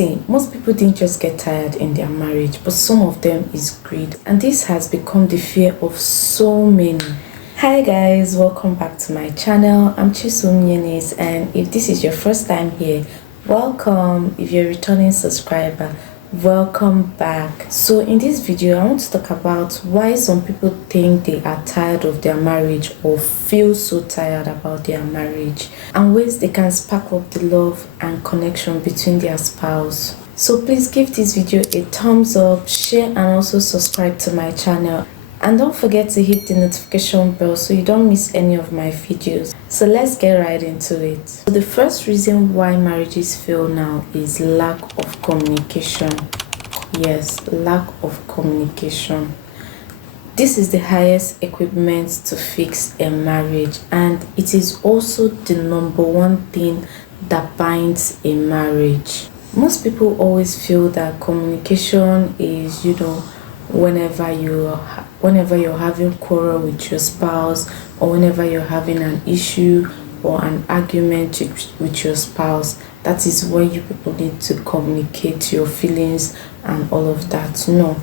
See, most people didn't just get tired in their marriage, but some of them is greed, and this has become the fear of so many. Hi guys, welcome back to my channel. I'm Chisom Eunice, and if this is your first time here, welcome. If you're a returning subscriber, welcome back. So in this video, I want to talk about why some people think they are tired of their marriage or feel so tired about their marriage, and ways they can spark up the love and connection between their spouse. So please give this video a thumbs up, share, and also subscribe to my channel. And don't forget to hit the notification bell so you don't miss any of my videos. So let's get right into it. So the first reason why marriages fail now is lack of communication. Yes, lack of communication. This is the highest equipment to fix a marriage, and it is also the number one thing that binds a marriage. Most people always feel that communication is, whenever you're having quarrel with your spouse, or whenever you're having an issue or an argument with your spouse, that is when you people need to communicate your feelings and all of that. No,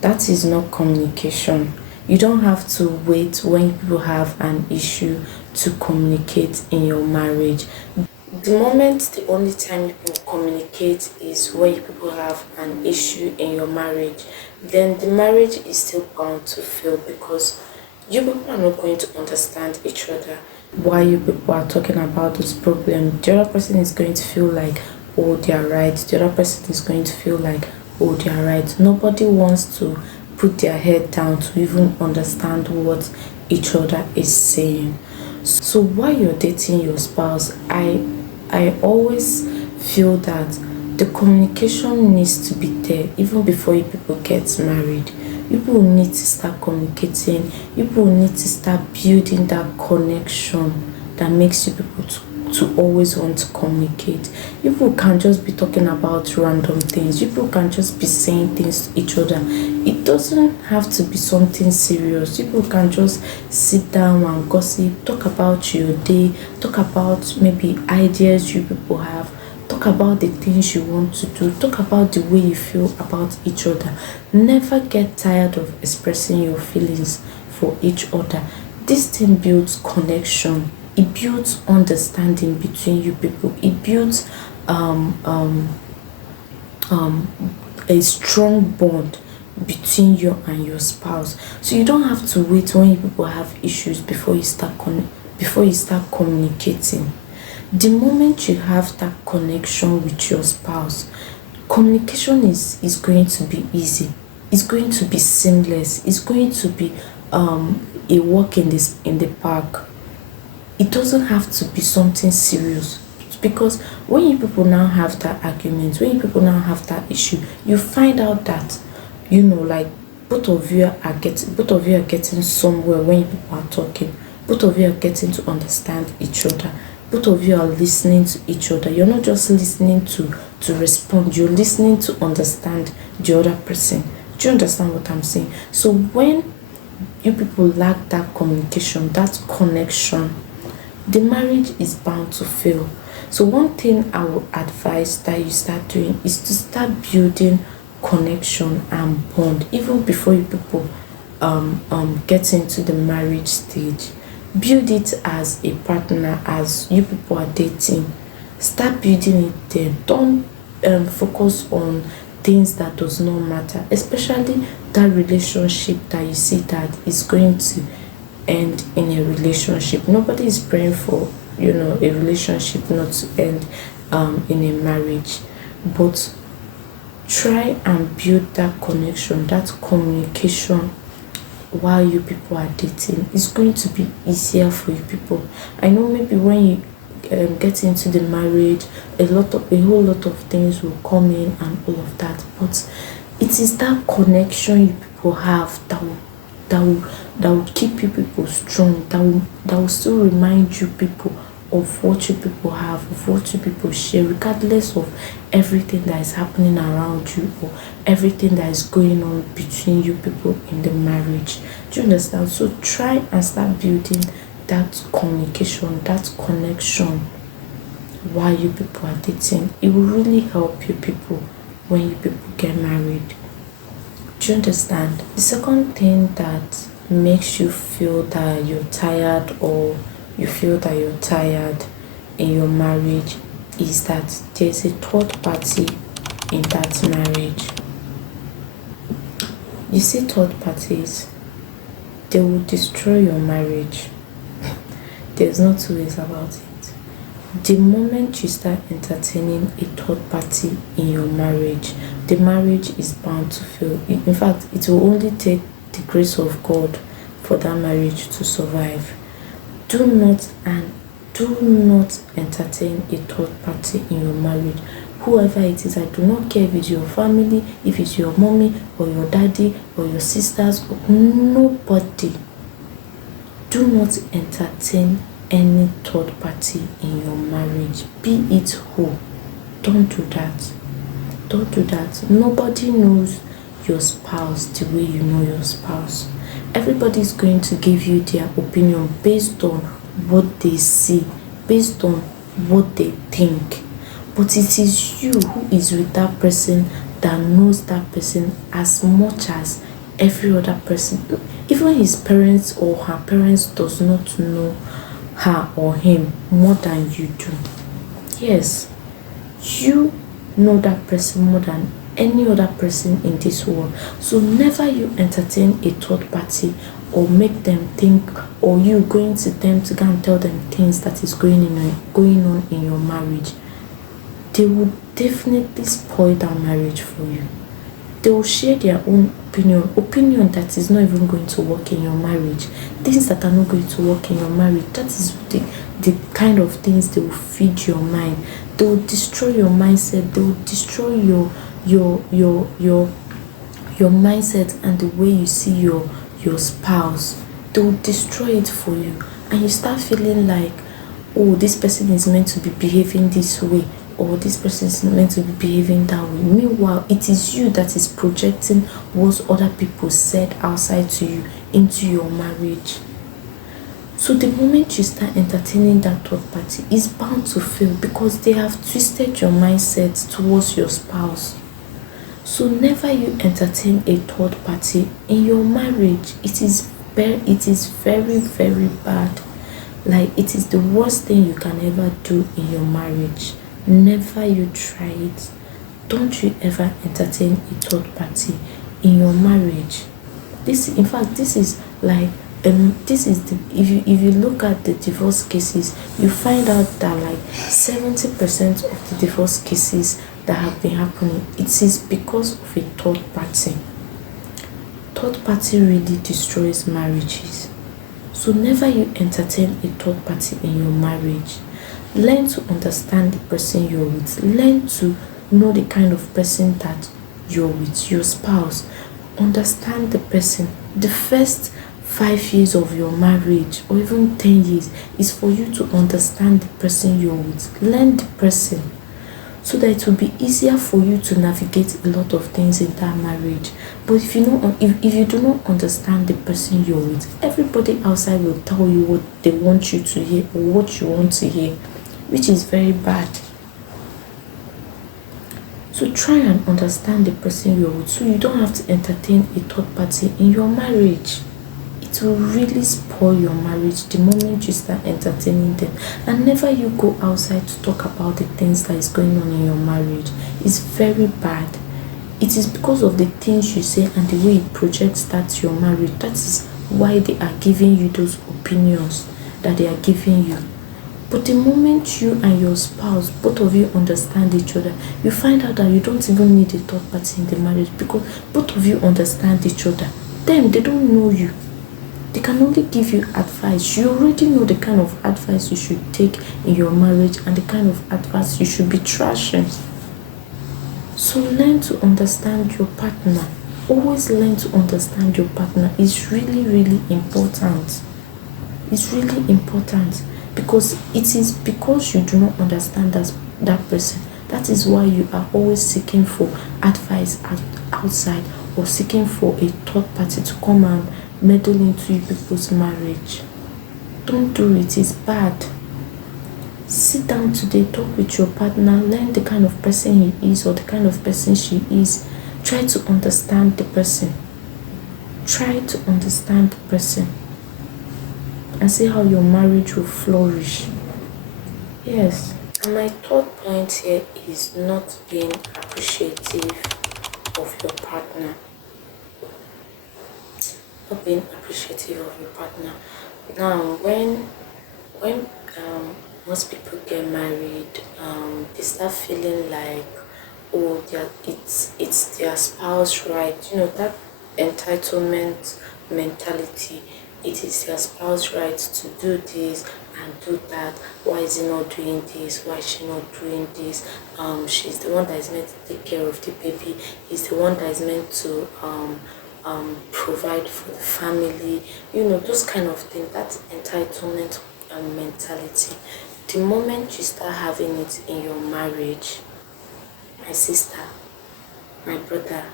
that is not communication. You don't have to wait when people have an issue to communicate in your marriage. The moment, the only time you people communicate is when you people have an issue in your marriage, then the marriage is still bound to fail, because you people are not going to understand each other. While you people are talking about this problem, the other person is going to feel like, oh, they are right. The other person is going to feel like, oh, they are right. Nobody wants to put their head down to even understand what each other is saying. So while you're dating your spouse, I always feel that the communication needs to be there even before you people get married. You people need to start communicating. You people need to start building that connection that makes you people to always want to communicate. You people can't just be talking about random things. You people can just be saying things to each other. It doesn't have to be something serious. You people can just sit down and gossip, talk about your day, talk about maybe ideas you people have, talk about the things you want to do, talk about the way you feel about each other. Never get tired of expressing your feelings for each other. This thing builds connection. It builds understanding between you people. It builds a strong bond between you and your spouse. So you don't have to wait when you people have issues before you start communicating. The moment you have that connection with your spouse, communication is going to be easy. It's going to be seamless. It's going to be a walk in the park. It doesn't have to be something serious, because when you people now have that argument, when you people now have that issue, you find out that like both of you are getting somewhere. When you people are talking, both of you are getting to understand each other. Both of you are listening to each other. You're not just listening to respond, you're listening to understand the other person. Do you understand what I'm saying? So when you people lack that communication, that connection, the marriage is bound to fail. So one thing I would advise that you start doing is to start building connection and bond even before you people get into the marriage stage. Build it as a partner, as you people are dating. Start building it there. Don't focus on things that does not matter, especially that relationship that you see that is going to end in a relationship. Nobody is praying for a relationship not to end in a marriage, but try and build that connection, that communication while you people are dating. It's going to be easier for you people. I know maybe when you get into the marriage, a whole lot of things will come in and all of that, but it is that connection you people have that will keep you people strong, that will still remind you people of what you people have, of what you people share, regardless of everything that is happening around you or everything that is going on between you people in the marriage. Do you understand? So try and start building that communication, that connection while you people are dating. It will really help you people when you people get married. Do you understand? The second thing that makes you feel that you're tired, or you feel that you're tired in your marriage, is that there's a third party in that marriage. You see, third parties, they will destroy your marriage. There's no two ways about it. The moment you start entertaining a third party in your marriage, the marriage is bound to fail. In fact, it will only take the grace of God for that marriage to survive. Do not entertain a third party in your marriage. Whoever it is, I do not care if it's your family, if it's your mommy or your daddy or your sisters, or nobody. Do not entertain any third party in your marriage, be it who. Don't do that. Don't do that. Nobody knows your spouse the way you know your spouse. Everybody is going to give you their opinion based on what they see, based on what they think. But it is you who is with that person that knows that person as much as every other person. Even his parents or her parents does not know her or him more than you do. Yes, you know that person more than any other person in this world. So never you entertain a third party or make them think, or you going to them to go and tell them things that is going on in your marriage. They will definitely spoil that marriage for you. They will share their own opinion that is not even going to work in your marriage, things that are not going to work in your marriage. That is the kind of things they will feed your mind. They will destroy your mindset. They will destroy your mindset and the way you see your spouse. They will destroy it for you, and you start feeling like, oh, this person is meant to be behaving this way, or this person is meant to be behaving that way. Meanwhile, it is you that is projecting what other people said outside to you into your marriage. So the moment you start entertaining that third party, is bound to fail because they have twisted your mindset towards your spouse. So never you entertain a third party in your marriage. It is very, very bad. Like, it is the worst thing you can ever do in your marriage. Never you try it. Don't you ever entertain a third party in your marriage. This is like this is the if you look at the divorce cases, you find out that like 70% of the divorce cases that have been happening, it is because of a third party. Third party really destroys marriages. So never you entertain a third party in your marriage. Learn to understand the person you're with. Learn to know the kind of person that you're with, your spouse. Understand the person. The first 5 years of your marriage, or even 10 years, is for you to understand the person you're with. Learn the person so that it will be easier for you to navigate a lot of things in that marriage. But if you do not understand the person you're with, everybody outside will tell you what they want you to hear or what you want to hear, which is very bad. So try and understand the person you're with so you don't have to entertain a third party in your marriage. It will really spoil your marriage the moment you start entertaining them. And never you go outside to talk about the things that is going on in your marriage. It's very bad. It is because of the things you say and the way you project that to your marriage. That is why they are giving you those opinions that they are giving you. But the moment you and your spouse, both of you understand each other, you find out that you don't even need a third party in the marriage because both of you understand each other. Them, they don't know you. They can only give you advice. You already know the kind of advice you should take in your marriage and the kind of advice you should be trashing. So learn to understand your partner. Always learn to understand your partner. It's really, really important. It's really important because it is because you do not understand that person. That is why you are always seeking for advice outside or seeking for a third party to come and meddle into you people's marriage. Don't do it. It's bad. Sit down today, talk with your partner, learn the kind of person he is or the kind of person she is. Try to understand the person. Try to understand the person and see how your marriage will flourish. Yes. And my third point here is not being appreciative of your partner. Not being appreciative of your partner. Now, when most people get married, they start feeling like, oh, it's their spouse right. That entitlement mentality. It is their spouse right to do this and do that. Why is he not doing this? Why is she not doing this? She's the one that is meant to take care of the baby. He's the one that is meant to provide for the family. Those kind of things. That entitlement mentality. The moment you start having it in your marriage, my sister, my brother,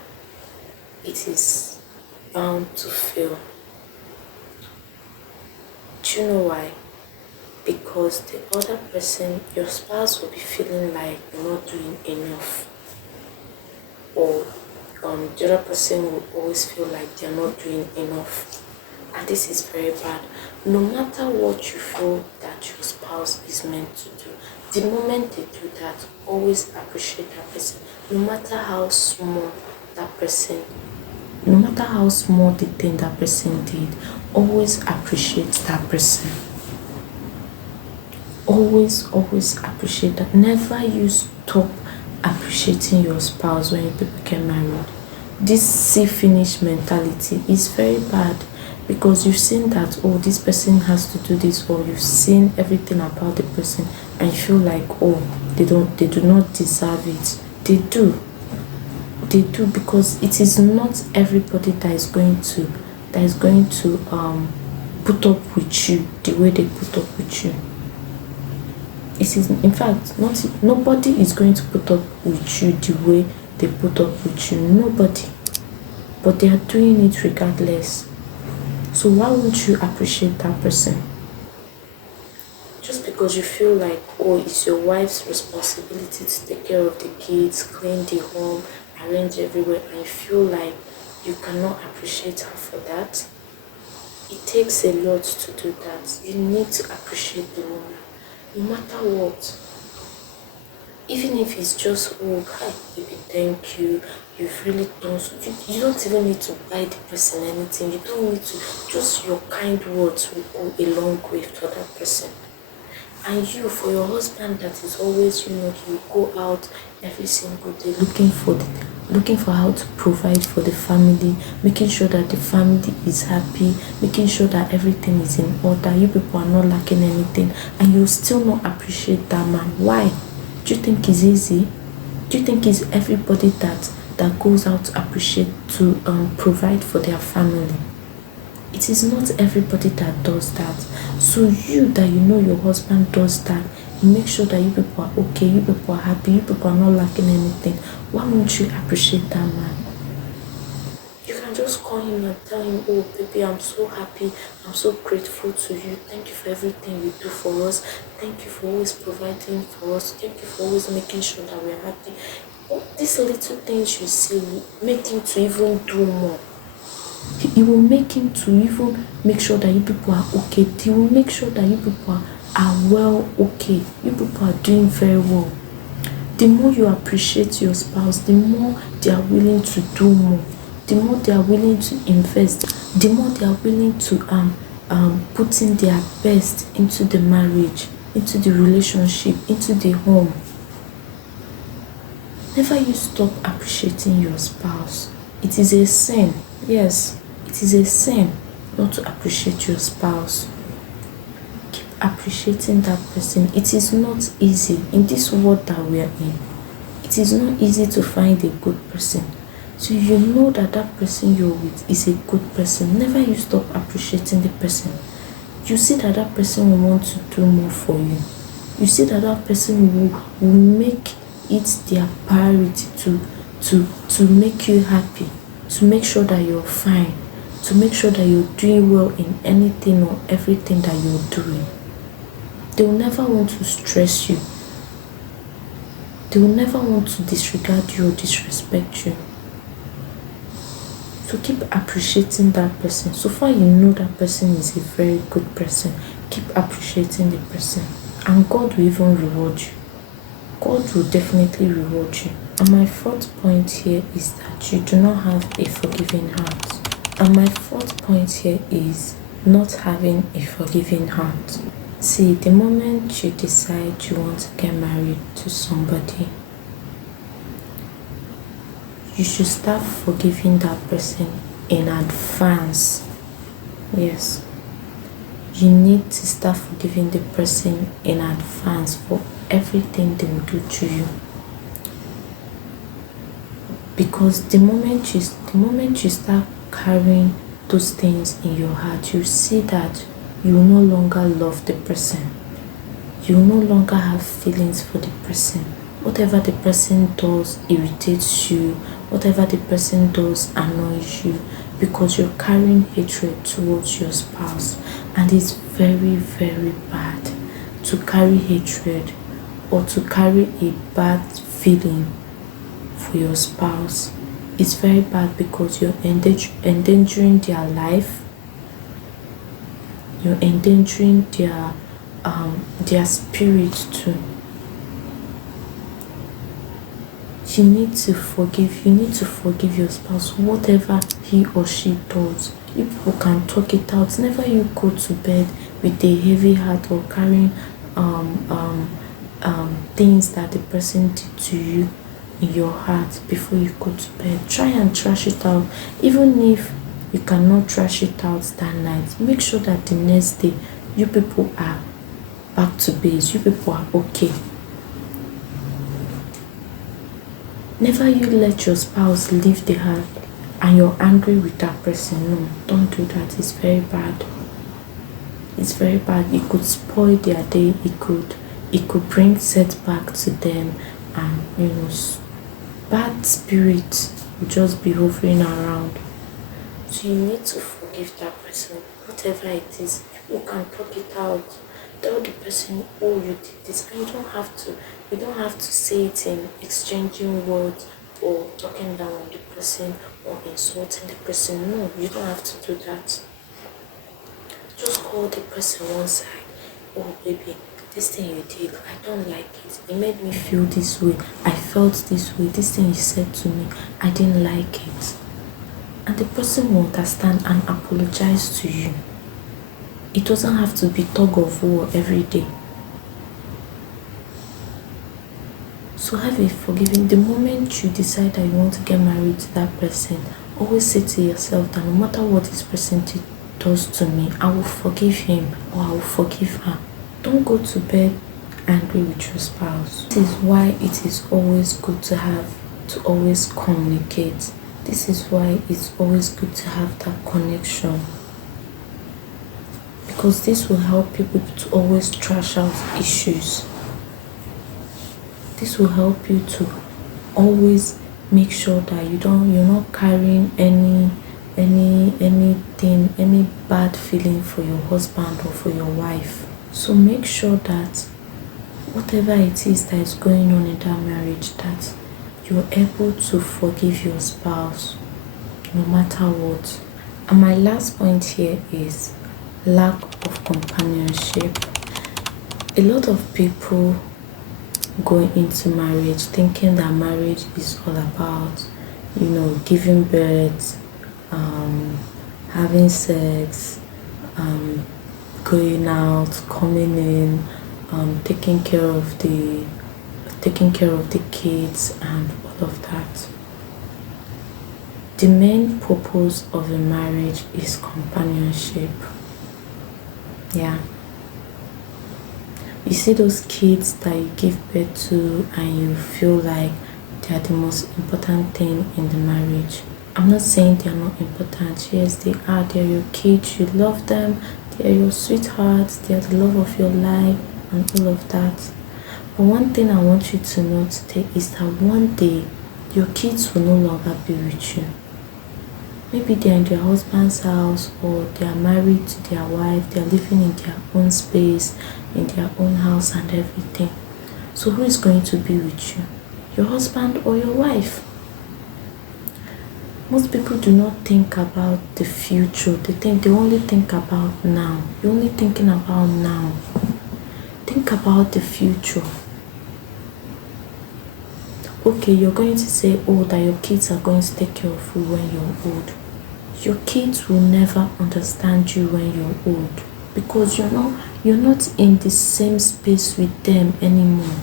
it is bound to fail. Do you know why? Because the other person, your spouse, will be feeling like you're not doing enough, or the other person will always feel like they're not doing enough. And this is very bad. No matter what you feel that your spouse is meant to do, the moment they do that, always appreciate that person. No matter how small that person, no matter how small the thing that person did, always appreciate that person. Always appreciate that. Never you stop appreciating your spouse when you people get married. This see finish mentality is very bad, because you've seen that, oh, this person has to do this, or you've seen everything about the person and you feel like, oh, they do not deserve it. They do, because it is not everybody that is going to put up with you the way they put up with you. It is, in fact, nobody is going to put up with you the way they put up with you. Nobody. But they are doing it regardless. So why won't you appreciate that person? Just because you feel like, oh, it's your wife's responsibility to take care of the kids, clean the home, arrange everywhere, and you feel like you cannot appreciate her for that. It takes a lot to do that. You need to appreciate the woman, no matter what. Even if it's just, oh, hi, baby, thank you. You've really done so. You don't even need to buy the person anything. You don't need to. Just your kind words will go a long way for that person. And you, for your husband that is always, he will go out every single day looking for how to provide for the family, making sure that the family is happy, making sure that everything is in order. You people are not lacking anything, and you still not appreciate that man. Why? Do you think it's easy? Do you think it's everybody that goes out to appreciate, to provide for their family? It is not everybody that does that. So you that your husband does that, you make sure that you people are okay, you people are happy, you people are not lacking anything. Why won't you appreciate that man? You can just call him and tell him, oh baby, I'm so happy, I'm so grateful to you. Thank you for everything you do for us. Thank you for always providing for us. Thank you for always making sure that we're happy. All these little things you see will make him to even do more. He will make him to even make sure that you people are okay. He will make sure that you people are well, okay. You people are doing very well. The more you appreciate your spouse, the more they are willing to do more. The more they are willing to invest. The more they are willing to put in their best into the marriage, into the relationship, into the home. Never you stop appreciating your spouse. It is a sin. Yes, it is a sin not to appreciate your spouse. Keep appreciating that person. It is not easy in this world that we are in. It is not easy to find a good person. So if you know that person you're with is a good person, never you stop appreciating the person. You see that person will want to do more for you. You see that person will make it their priority to make you happy, to make sure that you're fine, to make sure that you're doing well in anything or everything that you're doing. They will never want to stress you. They will never want to disregard you or disrespect you. So keep appreciating that person. So far you know that person is a very good person. Keep appreciating the person. And God will even reward you. God will definitely reward you. And my fourth point here is that you do not have a forgiving heart. And my fourth point here is not having a forgiving heart. See, the moment you decide you want to get married to somebody, you should start forgiving that person in advance. Yes. You need to start forgiving the person in advance for everything they will do to you. Because the moment you start carrying those things in your heart, you see that you will no longer love the person. You will no longer have feelings for the person. Whatever the person does irritates you. Whatever the person does annoys you, because you're carrying hatred towards your spouse. And it's very, very bad to carry hatred or to carry a bad feeling for your spouse. It's very bad because you're endangering their life. You're endangering their spirit too. You need to forgive your spouse, whatever he or she does. You people can talk it out. Never you go to bed with a heavy heart or carrying things that the person did to you in your heart before you go to bed. Try and trash it out. Even if you cannot trash it out that night, make sure that the next day you people are back to base. You people are okay. Never you let your spouse leave the house and you're angry with that person. No, don't do that. It's very bad. It's very bad. It could spoil their day. It could bring setback to them, and bad spirits will just be hovering around. So you need to forgive that person, whatever it is. You can talk it out. Tell the person, oh, you did this, and you don't have to say it in exchanging words or talking down on the person or insulting the person. No, you don't have to do that. Just call the person one side. Oh, baby, this thing you did, I don't like it. It made me feel this way. I felt this way. This thing you said to me, I didn't like it. And the person will understand and apologize to you. It doesn't have to be tug of war every day. So have a forgiving. The moment you decide that you want to get married to that person, always say to yourself that no matter what this person does to me, I will forgive him or I will forgive her. Don't go to bed angry with your spouse. This is why it is always good to always communicate. This is why it's always good to have that connection. Because this will help people to always trash out issues. This will help you to always make sure that you're not carrying anything, any bad feeling for your husband or for your wife. So make sure that whatever it is that is going on in that marriage, that you're able to forgive your spouse no matter what. And my last point here is lack of companionship. A lot of people go into marriage thinking that marriage is all about, giving birth, having sex, going out, coming in, taking care of the kids and all of that. The main purpose of a marriage is companionship. Yeah. You see those kids that you give birth to and you feel like they are the most important thing in the marriage. I'm not saying they are not important. Yes, they are. They are your kids. You love them. They are your sweethearts. They are the love of your life and all of that. But one thing I want you to know today is that one day your kids will no longer be with you. Maybe they're in their husband's house, or they are married to their wife, they're living in their own space, in their own house and everything. So who is going to be with you? Your husband or your wife? Most people do not think about the future. They only think about now. You're only thinking about now. Think about the future. Okay, you're going to say, oh, that your kids are going to take care of you when you're old. Your kids will never understand you when you're old, because you're not in the same space with them anymore.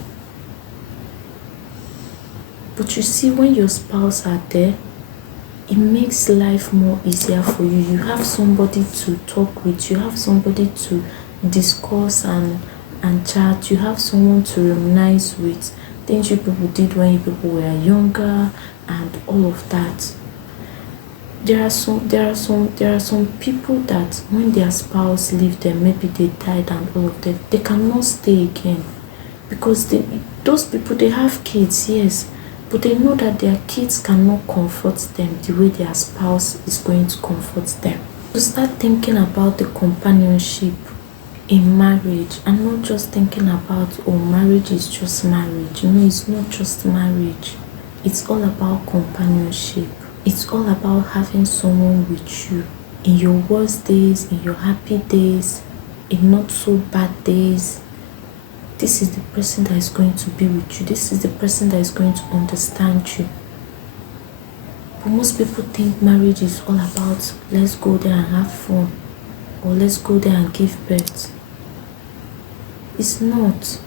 But you see, when your spouse are there, it makes life more easier for you. You have somebody to talk with, you have somebody to discuss and chat, you have someone to reminisce with things you people did when you people were younger and all of that. There are some people that when their spouse leave them, maybe they died and all of that, they cannot stay again, because those people, they have kids, yes, but they know that their kids cannot comfort them the way their spouse is going to comfort them. So start thinking about the companionship in marriage, and not just thinking about, oh, marriage is just marriage. No, it's not just marriage. It's all about companionship. It's all about having someone with you in your worst days, in your happy days, in not so bad days. This is the person that is going to be with you. This is the person that is going to understand you. But most people think marriage is all about, let's go there and have fun, or let's go there and give birth. It's not.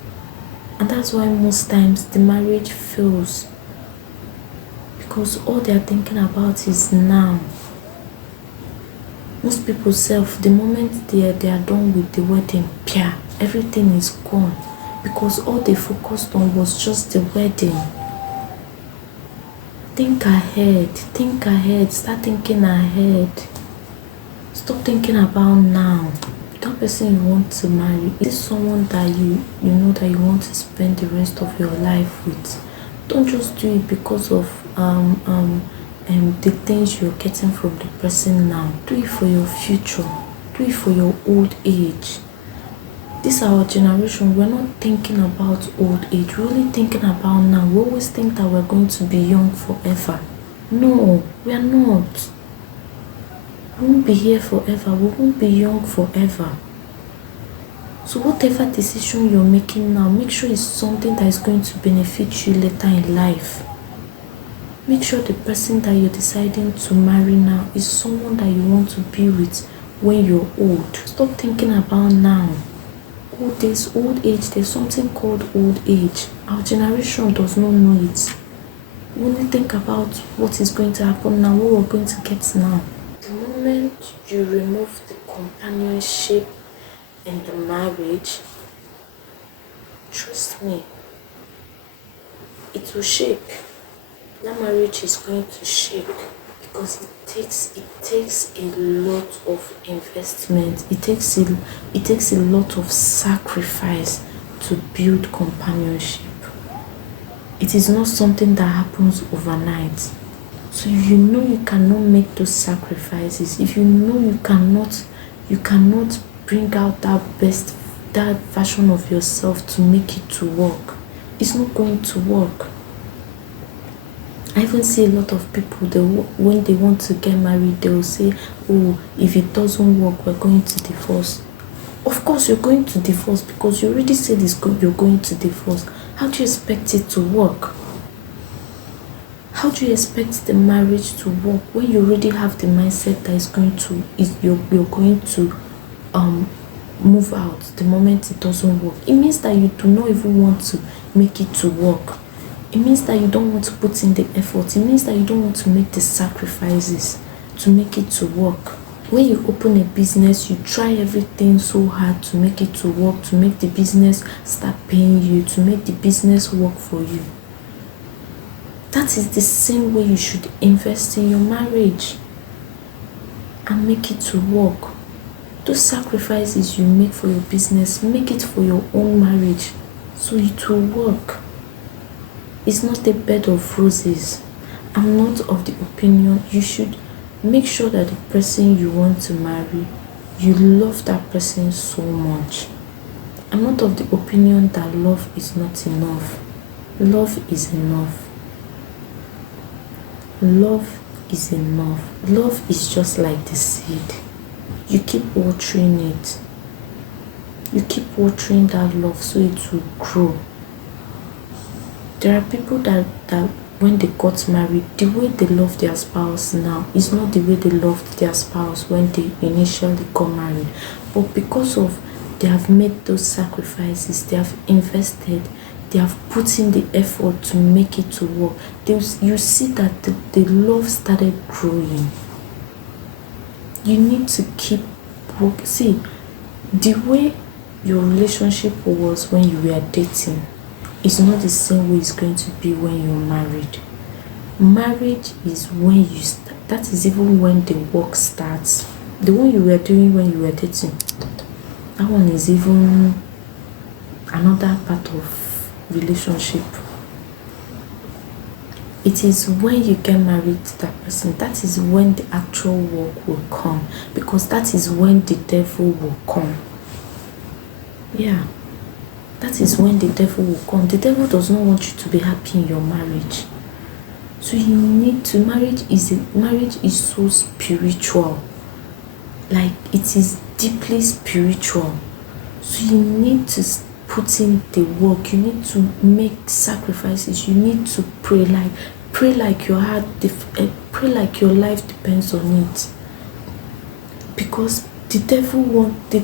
And that's why most times the marriage fails, because all they are thinking about is now. Most people the moment they are done with the wedding, everything is gone, because all they focused on was just the wedding. Think ahead, start thinking ahead. Stop thinking about now. That person you want to marry, is someone that you know that you want to spend the rest of your life with. Don't just do it because of the things you're getting from the person now. Do it for your future. Do it for your old age. This our generation, we're not thinking about old age, we're only thinking about now. We always think that we're going to be young forever. No, we are not. We won't be here forever. We won't be young forever. So whatever decision you're making now, make sure it's something that is going to benefit you later in life. Make sure the person that you're deciding to marry now is someone that you want to be with when you're old. Stop thinking about now. Old age, there's something called old age. Our generation does not know it. We only think about what is going to happen now, what we're going to get now. The moment you remove the companionship in the marriage, trust me, it will shake. That marriage is going to shake, because it takes a lot of investment. It takes a lot of sacrifice to build companionship. It is not something that happens overnight. So if you know you cannot make those sacrifices, if you know you cannot bring out that version of yourself to make it to work, it's not going to work. I even see a lot of people, when they want to get married, they will say, oh, if it doesn't work, we're going to divorce. Of course you're going to divorce, because you already said you're going to divorce. How do you expect it to work? How do you expect the marriage to work when you already have the mindset that you're going to move out the moment it doesn't work? It means that you do not even want to make it to work. It means that you don't want to put in the effort. It means that you don't want to make the sacrifices to make it to work. When you open a business, you try everything so hard to make it to work, to make the business start paying you, to make the business work for you. That is the same way you should invest in your marriage and make it to work. Those sacrifices you make for your business, make it for your own marriage so it will work. It's not a bed of roses. I'm not of the opinion you should make sure that the person you want to marry, you love that person so much. I'm not of the opinion that love is not enough. Love is enough. Love is enough. Love is just like the seed. You keep watering it. You keep watering that love so it will grow. There are people that when they got married, the way they love their spouse now is not the way they loved their spouse when they initially got married. But because of they have made those sacrifices, they have invested, they have put in the effort to make it to work, you see that the love started growing. You need to keep working. See, the way your relationship was when you were dating is not the same way it's going to be when you're married. Marriage is when you start. That is even when the work starts. The one you were doing when you were dating, that one is even another part of relationship. It is when you get married to that person, that is when the actual work will come, because that is when the devil will come. Yeah, that is when the devil will come. The devil does not want you to be happy in your marriage. So you need to, marriage is so spiritual. Like, it is deeply spiritual. So you need to put in the work. You need to make sacrifices. You need to pray like your heart, pray like your life depends on it. Because the devil wants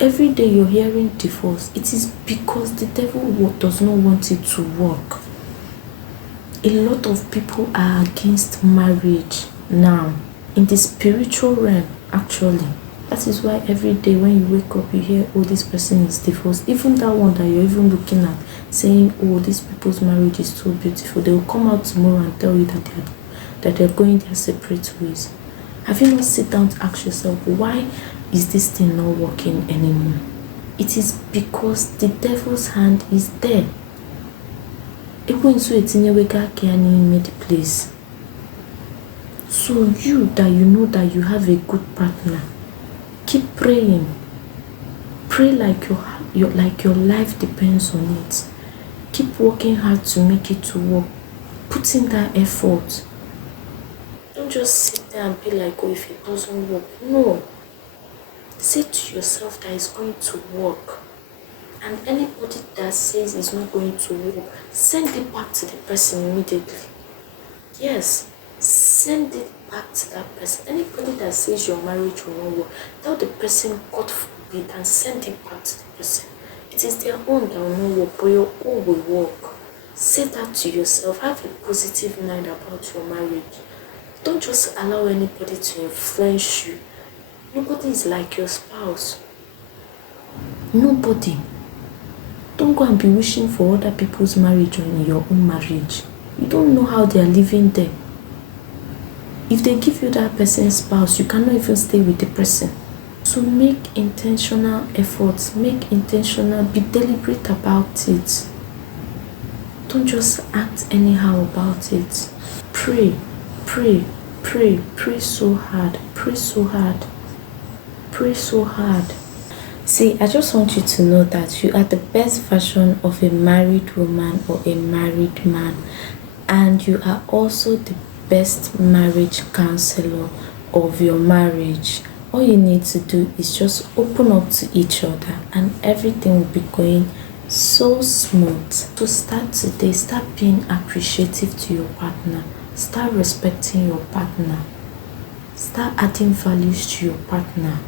every day you're hearing divorce, it is because the devil does not want it to work. A lot of people are against marriage now in the spiritual realm, actually. That is why every day when you wake up, you hear, oh, this person is divorced. Even that one that you're even looking at, saying, oh, these people's marriage is so beautiful, they will come out tomorrow and tell you that they're going their separate ways. Have you not sit down to ask yourself, why is this thing not working anymore? It is because the devil's hand is there. Made the place. So you that you know that you have a good partner, keep praying. Pray like your life depends on it. Keep working hard to make it to work. Put in that effort. Don't just sit there and be like, oh, if it doesn't work. No. Say to yourself that it's going to work. And anybody that says it's not going to work, send it back to the person immediately. Yes, send it back to that person. Anybody that says your marriage will not work, tell the person, God forbid, and send it back to the person. It is their own that will not work, but your own will work. Say that to yourself. Have a positive mind about your marriage. Don't just allow anybody to influence you. Nobody is like your spouse. Nobody. Don't go and be wishing for other people's marriage or in your own marriage. You don't know how they are living there. If they give you that person's spouse, you cannot even stay with the person. So make intentional efforts. Be deliberate about it. Don't just act anyhow about it. Pray so hard. Pray so hard. See, I just want you to know that you are the best version of a married woman or a married man, and you are also the best marriage counselor of your marriage. All you need to do is just open up to each other and everything will be going so smooth. So start today. Start being appreciative to your partner. Start respecting your partner. Start adding values to your partner.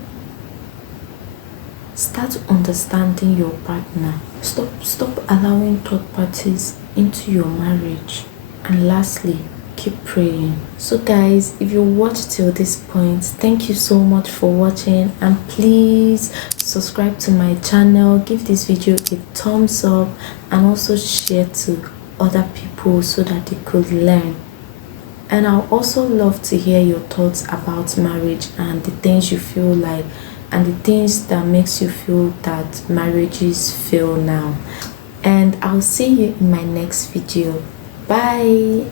Start understanding your partner. Stop allowing third parties into your marriage. And lastly, keep praying. So guys, if you watched till this point, thank you so much for watching, and please subscribe to my channel, give this video a thumbs up, and also share to other people so that they could learn. And I'll also love to hear your thoughts about marriage and the things you feel like and the things that makes you feel that marriages fail now. And I'll see you in my next video. Bye.